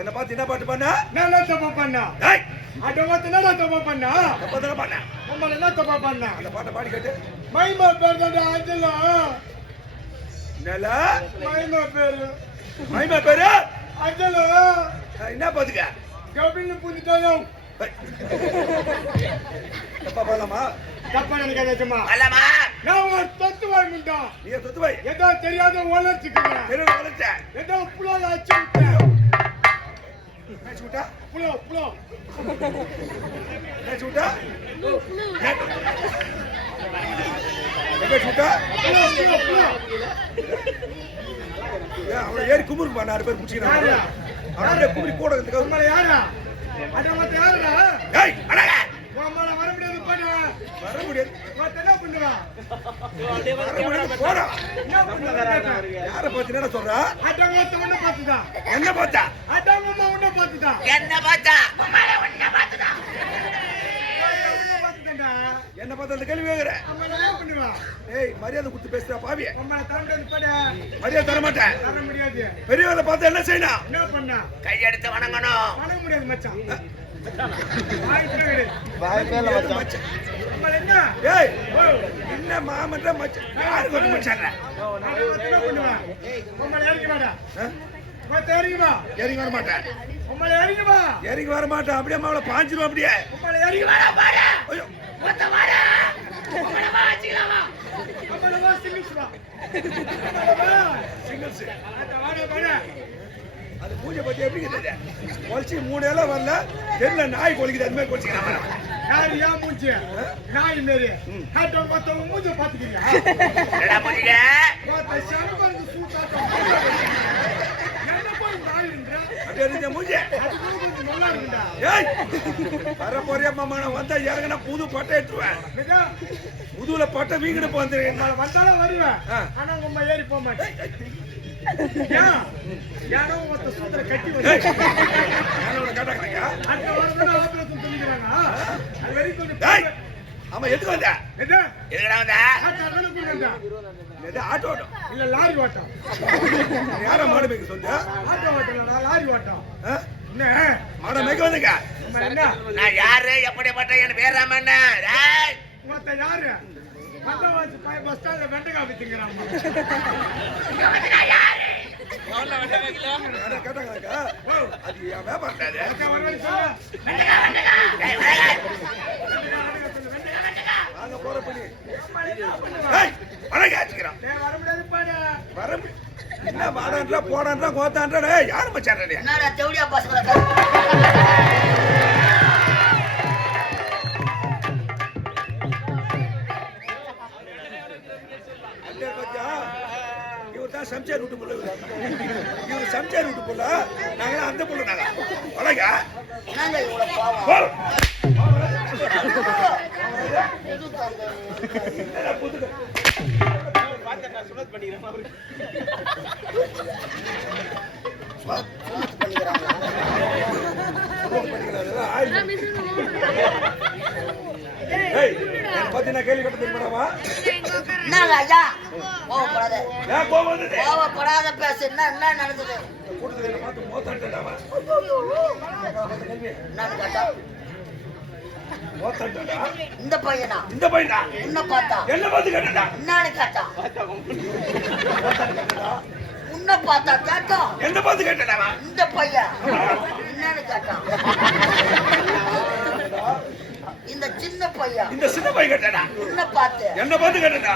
என்ன பார்த்து என்ன பாட்டு பண்ணா? நான் தப்பா பண்ணா? அட வந்து என்ன தப்பா பண்ணா? தப்பா பண்ணா. உம்மல என்ன தப்பா பண்ணா? அந்த பாட்டை பாடி கேட்டு. மைமா பேர் தான் அஞ்சலா. என்னல? மைமா பேரு அஞ்சலா. என்ன பாத்துக்க? கபில புனிதாயோ. தப்பா பண்ணலாமா? தப்பா நினைக்காதேமா. அல்லமா. நான் ஒரு தத்துவாய் முண்டா. நீ தத்துவாய். ஏதோ தெரியாத வளர்ச்சிக்குங்க. தெரியாத வளர்ச்சி. ஏதோ புலா ஆச்சு. சுட்டா? புலோ. சுட்டா? எங்க சுட்டா? புலோ. அவளை ஏறி குமுருக்கு பண்ண 6 பேர் பிடிச்சிக்கிறாங்க. அவளை குமுறி கூட இருக்கிறதுக்கு உம்மல யாரா? அட வந்து யாரா? ஏய் அடடா. உம்மல வர முடியாது போடா. வர முடியாது. மத்த என்ன பண்ணுவா? போடா. என்ன பண்ணுவா? யாரை பத்தி என்ன சொல்றா? அடங்கத்த ஒண்ணு பாத்துடா. என்ன பார்த்தா? அடங்கம்மா ஒண்ணு பாத்துடா. என்ன பார்த்தா? உம்மால ஒண்ணு பார்த்தா. என்ன பார்த்தா அந்த கேள்வி கேக்குற? அம்மா என்ன பண்ணுவா? ஏய் மரியாதை கொடுத்து பேசுறா பாவி. அம்மா தரமுடியாது போடா. மரியாதை தர மாட்டேன். தர முடியாது. பெரியவளை பார்த்து என்ன செய்யணும்? என்ன பண்ணா? கை எடுத்து வணங்கணும். வணங்க முடியாது மச்சான். வாய் மேல மச்சான். அம்மா என்ன? ஏய் என்ன மாமன்ற மச்சான். யாருக்கு வந்து மச்சான்? என்ன பண்ணுவா? அம்மா இறங்கி வாடா. மத்த இறங்கி வா. இறங்கி வர மாட்டேன். அம்மா இறங்கி வா. இறங்கி வர மாட்டேன். அப்படியே மாவளை பாஞ்சிரும் அப்படியே. அம்மா இறங்கி வாடா பாடா. ஐயோ மத்த வாடா. அம்மா வாச்சிக்கலாம் வா. அம்மா வா சிங்கிள்ஸ் வா. சிங்கிள்ஸ். அத வாடா பாடா. அது பூஜை பத்தி எப்படி இருக்குது? கொல்ச்சி 3 எல்லாம் வரல. தெரியல நாய் கொலிக்குது அது மாதிரி கொல்ச்சிக்கிறான். யார் யா மூஞ்சி? நாய் மேரி. ஹாட்டோ மத்த மூஞ்சி பாத்துக்கிறியா? என்னடா மூஞ்சிங்க? மத்த ஷாம்பு சூட்டாட்ட. என்ன போய் நாயின்ற? அப்படியே இருந்த மூஞ்சி. அது மூஞ்சி நல்லா இருக்குடா. ஏய் வர போறியா மாமா நான் வந்தா இறங்கனா புது பட்டை ஏற்றுவேன். நிஜா புதுல பட்டை வீங்கட போந்து நான் வந்தாலும் வருவேன். ஆனா உம்மா ஏறி போக மாட்டேன். யாரோ ஒருத்த சூத்திர கட்டி வந்து என்னோட காட்டாங்க. அந்த வரதுல ஆபரேஷன் பண்ணிக்கிறாங்க. அது வரைக்கும் டேய் ஆமா எதுக்கு வந்த? நிஜா எதுக்குடா வந்த? ஆட்டோல வந்தா. நிஜா ஆட்டோ இல்ல லாரி ஓட்டம். யார மாடு மேய்க்க சொந்த? ஆட்டோ ஓட்டல லாரி ஓட்டம். என்ன மாடு மேய்க்க வந்தங்க? என்ன நான் யாரு எப்படிப்பட்ட என் பேர் ராமண்ணா. டேய் மத்த யாரு? மத்த வந்து பஸ் ஸ்டாண்ட்ல வெண்டகா வித்துங்கறாங்க. இங்க யாரு? அவள வெண்டகா கிலோ. யார கேட்டாங்க? அது வியாபாரம் அது. அத வரவே சொல்ல. வெண்டகா. டேய் வெண்டகா. வாங்க போற பண்ணி. ஏய் அடங்க ஆச்சுக்கறா. டேய் வர முடியாது பாடா. வர என்ன வாடன்றா போடன்றா கோத்தான்றா. டேய் யார் மச்சான் நீ? என்னடா தேவடியா பசங்கள சம்சார் விட்டு போல இவரு சம்சார் விட்டு போல நாங்க அந்த போல நாங்க வளங்க என்னங்க இவ்வளவு பாவம் பாத்தா சுனத் பண்ணிக்கிறேன் அவரு ஏய் பாத்தீனா கேள்வி கட்ட தெரியுமாடா என்னங்க ஐயா கோவப்படாத ஏன் கோவம் வந்தது கோவப்படாத பேசு என்ன நடந்தது கூட்டத்துல பார்த்து மோத்தாட்டடா நான் கேட்டா மோத்தாட்டடா இந்த பையனா உன்னை பார்த்தா என்ன பார்த்து கேட்டடா என்னன்னு கேட்டா உன்னை பார்த்தா கேட்டா என்ன பார்த்து கேட்டடா இந்த பையன் என்னன்னு கேட்டா இந்த சின்ன பையன் கேட்டடா உன்னை பார்த்து என்ன பார்த்து கேட்டடா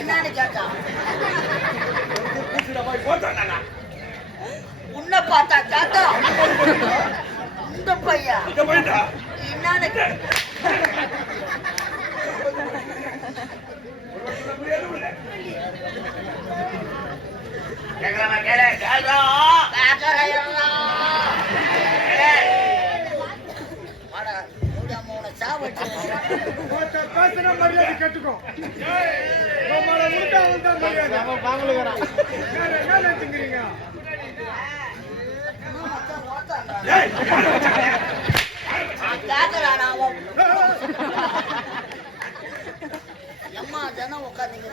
என்னன்னு கேட்டா கூட்டிட போய் போட்டானடா உன்னை பார்த்தா கேட்டா இந்த பையன் என்னன்னு கேக்குறமா கேளு மரியாதை கேட்டுக்கோ என்ன நினைச்சுக்கிறீங்க அம்மா தானே உட்காந்துங்க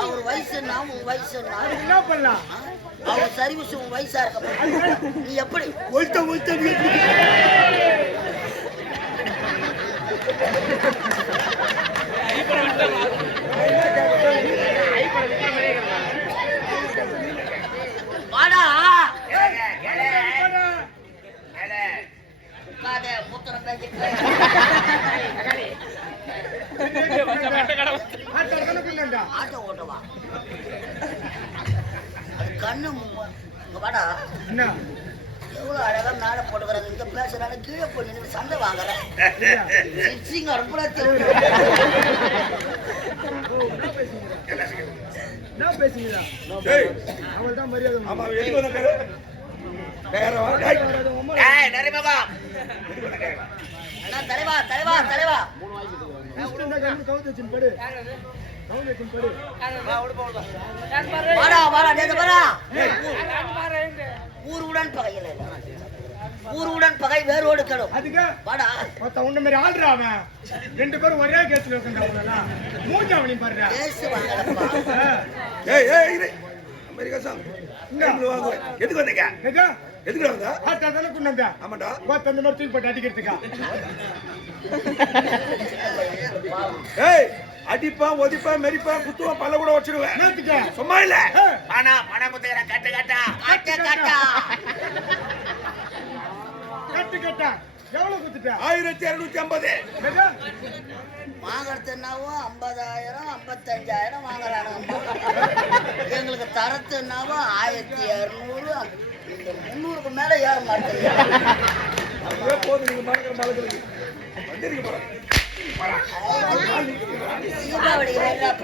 அவர் வயசுன்னா உன் வயசுன்னா என்ன பண்ணலாம் அவன் சர்வீஸ் உன் வயசா இருக்க நீ எப்படி வாடா உட்காத மூத்திரம் பேசிட்டு ஆட்டோ ஓட்டவா அது கண்ணு வாடா எவ்வளவு அழகா மேல போட்டுக்கிறாங்க இங்க பேசுறாங்க கீழே போய் நின்று சண்டை வாங்குறேன் தலைவா தலைவா தலைவா வாடா வாடா வாடா ஊருடன் பகையில ஊருடன் பகை வேரோடு கடும் அதுக்கு வாடா உன்ன மாதிரி ஆள்றா அவன் ரெண்டு பேரும் ஒரே கேஸ்ல இருக்காங்க மூஞ்சி அவனையும் பாருடா பேசுவாங்கப்பா ஏய் ஏய் இரு அமெரிக்கா சாங் வாங்க எதுக்கு வந்தீங்க எதுக்கு வந்தா ஆட்டா தான குன்னந்த ஆமாடா கோத்த அந்த மாதிரி தூக்கி போட்டு அடிக்கிறதுக்கா ஏய் அடிப்பா ஒதிப்பா மெரிப்பா குத்துவா பல்ல கூட வச்சிடுவேன் சும்மா இல்ல பணம் முத்தையற கட்டு கட்டா கட்டு கட்டா எவ்வளவு குத்துட்ட 1250 வாங்கறதுனாவோ 50,000 55,000 வாங்குறானுங்க எங்களுக்கு தரத்துனாவோ 1200 இந்த 300க்கு மேல ஏற மாட்டேங்குது போதும் நீங்க மறக்கிற மலங்களுக்கு வண்டிக்கு போறேன் தீபாவளி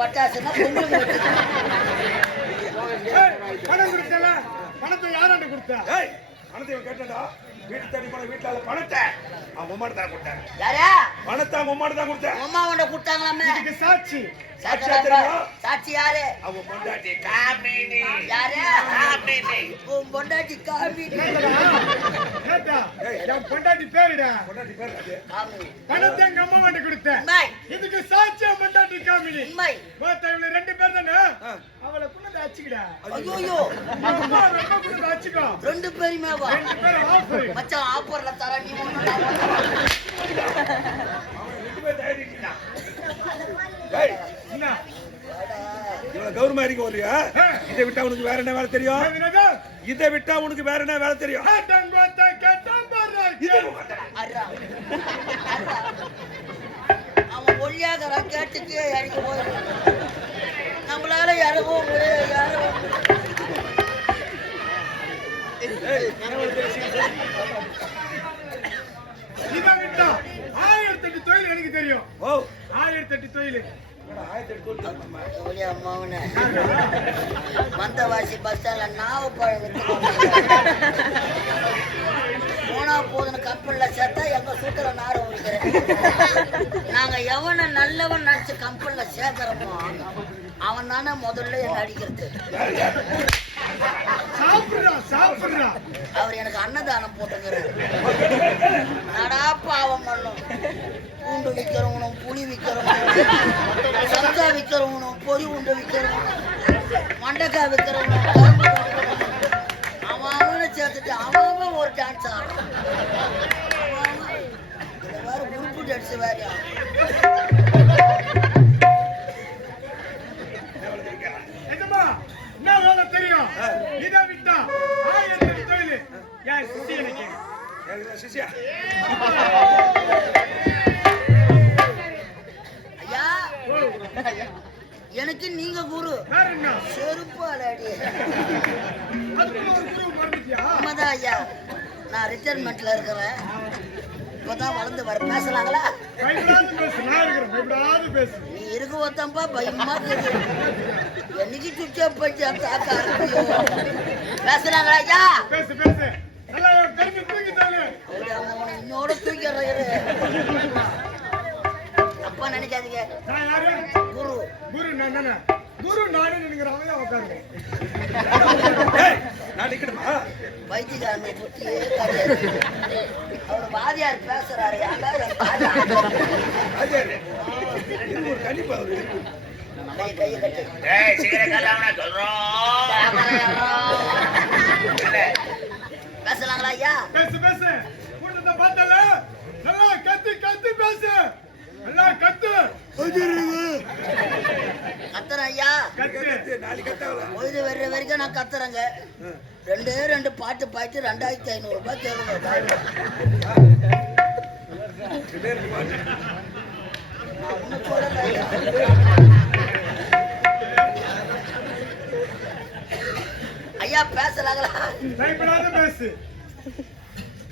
பட்டாசுன்னா பொங்கலுக்கு பணம் கொடுத்தல பணத்தை யாராண்ட கொடுத்தா பணத்தை கேட்டா வீட்டு தண்ணி போன வீட்டுல பணத்தை அவன் உம்மாடு தான் கொடுத்தேன் யாரா பணத்தை அவன் உம்மாடு தான் கொடுத்தேன் அம்மா உண்ட கொடுத்தாங்களாமே இதுக்கு சாட்சி சாட்சி யாரு அவன் பொண்டாட்டி காமினி யாரு காமினி உன் பொண்டாட்டி காமினி கேட்டா என் பொண்டாட்டி பேருடா பொண்டாட்டி பேர் காமினி பணத்தை எங்க அம்மா வாண்ட கொடுத்தேன் இதுக்கு சாட்சி என் பொண்டாட்டி காமினி உண்மை மத்த இவங்க ரெண்டு பேர் தானே அவளை குன்னத அச்சிக்கடா ஐயோ அம்மா ரொம்ப குன்னத அச்சிக்கோ ரெண்டு பேருமே வா ரெண்டு பேரும் ஆஃபர் மச்சான் ஆஃபர்ல தர நீ என்ன கவர்மெண்ட் அடிக்க வரியா இதை விட்டா உனக்கு வேற என்ன வேலை தெரியும் இதை விட்டா உனக்கு வேற என்ன வேலை தெரியும் அவன் ஒல்லியாக கேட்டுக்கு இறங்கி போய் நம்மளால இறங்கவும் முடியாது இதை விட்டா 1008 தொழில் எனக்கு தெரியும் 1008 தொழில் மந்தவாசி பஸ் ஸ்டாண்ட்ல நாவப்பழம் போனா போதுன்னு கப்பல்ல சேர்த்தா எங்க சூத்திர நார உரிக்கிறேன் நாங்க எவனை நல்லவன் நினைச்சு கப்பல்ல சேர்க்கிறோமோ அவன் தானே முதல்ல என்ன அடிக்கிறது அவர் எனக்கு அன்னதானம் போட்டுக்கிறார் நடா பாவம் பண்ணும் பூண்டு விற்கிறவனும் புளி விற்கிறவனும் சப்தா விற்கிறவனும் பொறி உண்டு விற்கிறவனும் மண்டக்காய் விற்கிறவனும் அவனை சேர்த்துட்டு அவன் ஒரு டான்ஸ் ஆடுறான் வேற குரூப்பு டான்ஸ் வேற என்ன வேலை தெரியும் இதை விட்டா 1008 தொழில் யார் சிசி எனக்கு சிசியா ஐயா எனக்கு நீங்க குரு செருப்பாடி ஆமாதான் ஐயா நான் ரிட்டையர்மெண்ட்ல இருக்கிறேன் இப்பதான் வளர்ந்து வர பேசலாங்களா நீ இருக்க ஒருத்தம்பா பயமா தெரியும் என்னைக்கு சுவிட்ச போச்சு தாக்கா பேசுறாங்களா ஐயா இன்னோட தூக்கிடுற அப்பா நினைக்காதீங்க குரு குரு குரு நானே நினைக்கிறவங்க உட்காருங்க நான் நிக்கணுமா வைத்தியக்காரனை புத்தியே அவர் வாதியார் பேசுறாரு ஒரு கண்டிப்பா கையை கட்டு. ஏய் சீக்கிரம் கல்லாம சொல்றோம். பேசலாங்களா ஐயா? பேசு பேசு. கூட்டத்தை பார்த்தல நல்லா கத்து கத்து பேசு. நல்லா கத்து. கத்துறேன் ஐயா. கத்து. நாளைக்கு கத்தாவல. பொழுது வர்ற வரைக்கும் நான் கத்துறேங்க. ரெண்டு பாட்டு பாய்ட்டு 2500 ரூபாய் கேளுங்க. ஐயா பேசலாங்களா? பயப்படாத பேசு.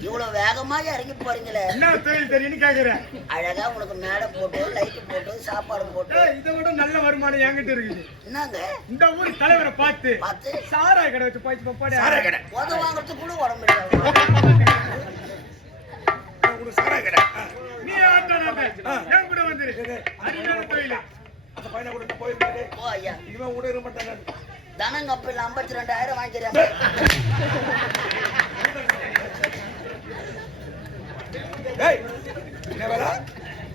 இவ்வளவு வேகமா இறங்கி போறீங்களே, என்ன தொழில் தெரியும்னு கேக்குறேன். அழகா உனக்கு மேடை போட்டு லைட் போட்டு சாப்பாடு போட்டு இதை விட நல்ல வருமானம் என்கிட்ட இருக்குது. என்னங்க இந்த ஊர் தலைவரை பார்த்து பார்த்து சாராய கடை வச்சு பாய்ச்சி பாப்பாடு. சாராய கடை. உத வாங்குறதுக்கு கூட உடம்பு இல்லை. உங்களுக்கு சாராய கடை. நீ ஆட்டாடாத. என் கூட வந்துரு. அருமையான தொழில். அந்த பையனை கூட போயிருக்காரு. ஓ ஐயா, இவன் கூட இருக்க மாட்டாங்க. தனங்கப்பில் 52,000 வாங்கிக்கிறேன். ஏய் என்ன வேலை?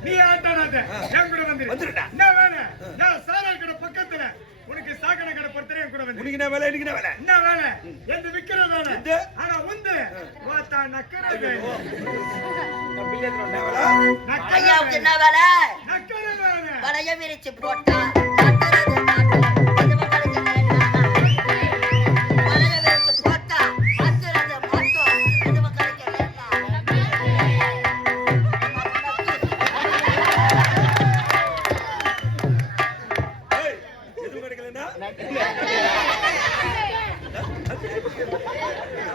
நீ ஆட்டாடாத. என் கூட வந்துரு. வந்துருடா. என்ன வேணும்? நான் சாராய கடை பக்கத்துல உனக்கு சாக்கடை கடை பொறுத்தரே என் கூட வந்துரு. உனக்கு என்ன வேலை? எனக்கு என்ன வேலை? என்ன வேலை? எந்த விக்கிற வேலை? எந்த? ஆனா உந்து வாத்தா நக்கற வேலை. என்ன வேலை? நக்கற ஐயாவுக்கு வேலை. என்ன வேலை? நக்கற வேலை. வளைய விரிச்சு போட்டா நட்டுறது நாட்டு. இது மக்களுக்கு என்ன? வளைய விரிச்சு போட்டா நட்டுறது மட்டும். இது மக்களுக்கு என்ன? ஏய் எதுவும் கிடைக்கலன்னா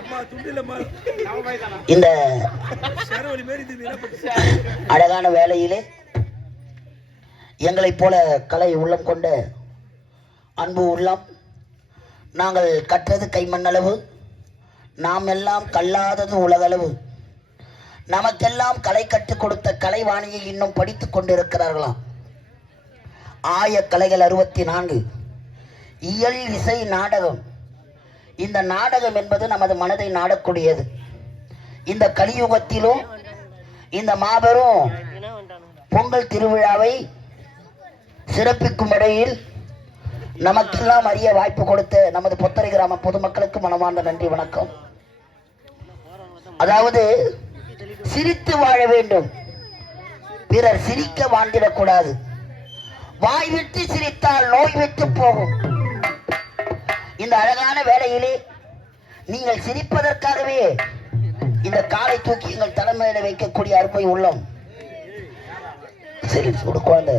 அம்மா துண்டிலம்மா இந்த சேரவழி மாரி இது என்ன பண்ணுச்சு? அழகான வேலையிலே எங்களைப் போல கலை உள்ளம் கொண்ட அன்பு உள்ளம், நாங்கள் கற்றது கைமண்ணளவு, நாம் எல்லாம் கல்லாதது உலகளவு. நமக்கெல்லாம் கலை கற்றுக் கொடுத்த கலைவாணியை இன்னும் படித்துக் கொண்டிருக்கிறார்களாம். ஆய கலைகள் 64, இயல் இசை நாடகம். இந்த நாடகம் என்பது நமது மனதை நாடக்கூடியது. இந்த கலியுகத்திலும் இந்த மாபெரும் பொங்கல் திருவிழாவை சிறப்பிக்கும் இடையில் நமக்கெல்லாம் அறிய வாய்ப்பு கொடுத்த நமது பொத்தரை கிராம பொதுமக்களுக்கு மனமார்ந்த நன்றி வணக்கம். அதாவது சிரித்து வாழ வேண்டும், பிறர் சிரிக்க வாழ்ந்திடக்கூடாது. வாய் விட்டு சிரித்தால் நோய் விட்டு போகும். இந்த அழகான வேளையிலே நீங்கள் சிரிப்பதற்காகவே இந்த காலை தூக்கி எங்கள் தலைமையில வைக்கக்கூடிய அருமை உள்ளம். சரி குழந்தை.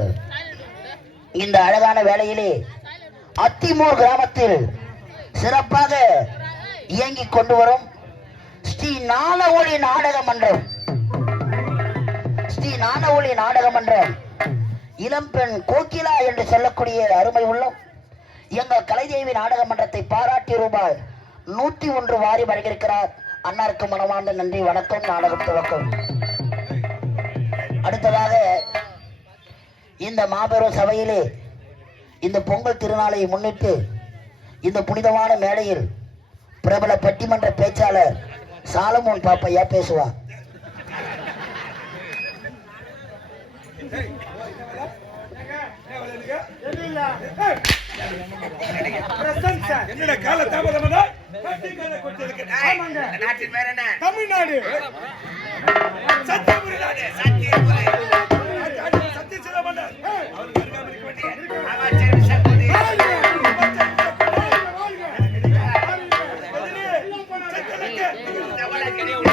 இந்த அழகான வேளையிலே அத்திமூர் கிராமத்தில் சிறப்பாக இயங்கிக் கொண்டு வரும் ஸ்ரீ ஞானஒளி நாடக மன்றம், ஸ்ரீ ஞானஒளி நாடக மன்றம் இளம்பெண் கோகிலா என்று சொல்லக்கூடிய அருமை உள்ளம் எங்கள் கலைதேவி நாடக மன்றத்தை பாராட்டி ரூபாய் 101 வாரி வழங்கியிருக்கிறார். அன்னாருக்கு மனமார்ந்த நன்றி வணக்கம். நாடகம் துவக்கம். அடுத்ததாக இந்த மாபெரும் சபையிலே இந்த பொங்கல் திருநாளை முன்னிட்டு இந்த புனிதமான மேடையில் பிரபல பட்டிமன்ற பேச்சாளர் சாலமோன் பாப்பையா பேசுவார். என்னடா கால தாமதமா? நாட்டின் பேர் என்ன? தமிழ்நாடு. சத்தியபுரி நாடு. சத்தியபுரி. சத்தியசிவமன்னர். அவருக்கு அருகாமல் இருக்க வேண்டிய அமைச்சர் விசக்குடி. சத்தியலக்கு.